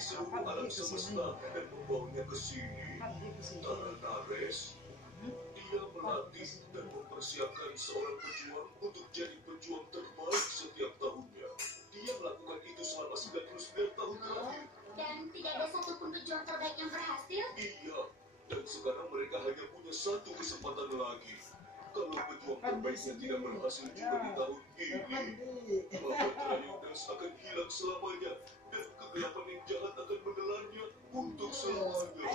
seluruh alam semesta dan membawanya ke sini. Nares, dia melatih dan mempersiapkan seorang pejuang untuk jadi pejuang terbaik setiap tahunnya. Dia melakukan itu selama 99 tahun terakhir. Dan tidak ada satupun pejuang terbaik yang berhasil? Iya, dan sekarang mereka hanya punya satu kesempatan lagi. Kalau pejuang terbaiknya tidak berhasil juga di tahun ini, maka Triodas akan hilang selamanya dan kegelapan yang jahat akan menelannya untuk selamanya.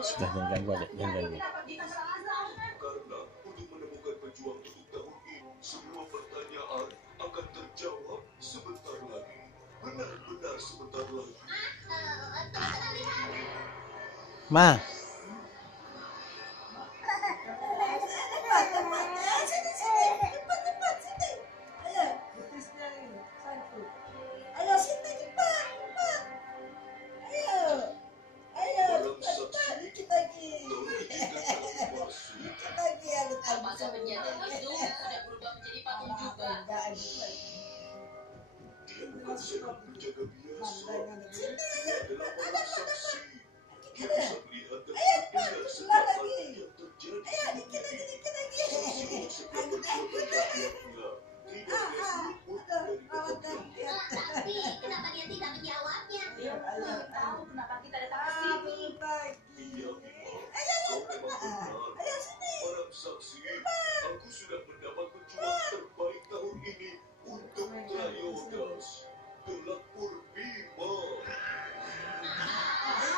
Sudah jangan ganggu aja, jangan ganggu. Karena untuk menemukan pejuang untuk tahun ini, semua pertanyaan akan terjawab sebentar lagi. Benar-benar sebentar lagi. Teman-teman lihat. Ma, Apakah penjahat itu sudah berubah menjadi patung juga? Dia bukan seorang penjaga biasa. Dia adalah orang saksi. Dia bisa melihat dan mendengar setiap hal yang terjadi. Saksi untuk setiap perbuatan rakyatnya. Tidak ada luput dari ketahuan. Tapi kenapa dia tidak menjawabnya? Dia belum tahu kenapa kita datang ke sini. Iya, Bima. Kau memang benar. Para saksi, aku sudah mendapat pejuang terbaik tahun ini untuk Triodas. Pelapor Bima.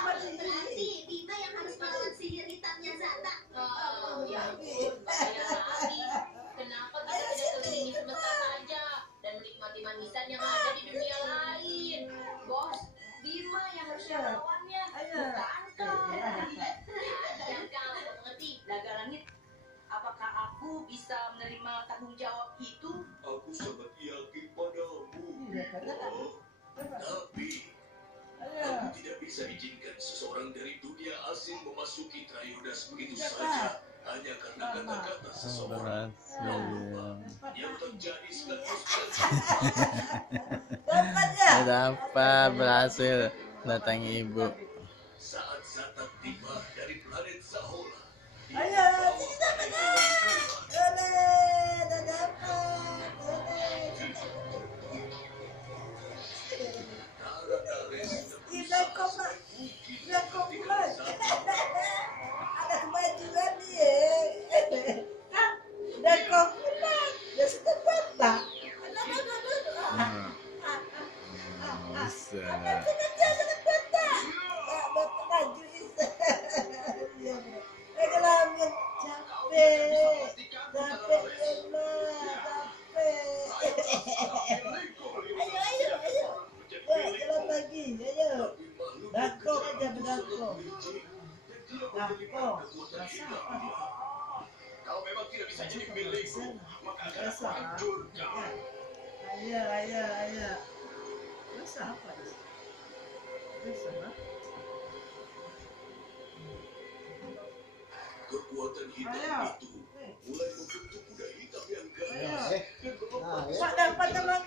Berarti Bima yang harus melawan sihir hitamnya Zata. Oh, ya ampun, bahaya lagi. Kenapa kita tidak kelilingi semesta saja dan menikmati manisan yang ada di dunia lain? Bos, Bima yang harusnya melawannya, bukan kau. Dan kau mengerti, Naga Langit. Apakah aku bisa menerima tanggung jawab itu? Aku sangat yakin padamu, Bima. Tapi aku tidak bisa izinkan seseorang dari dunia asing memasuki Triodas begitu saja hanya karena kata-kata seseorang. Yang terjadi 99 dapat berhasil datangi ibu. saat Zata tiba dari planet Zahola. Kau memang tidak bisa jadi milikku, maka akan aku hancurkan. Kekuatan hitam itu mulai membentuk kuda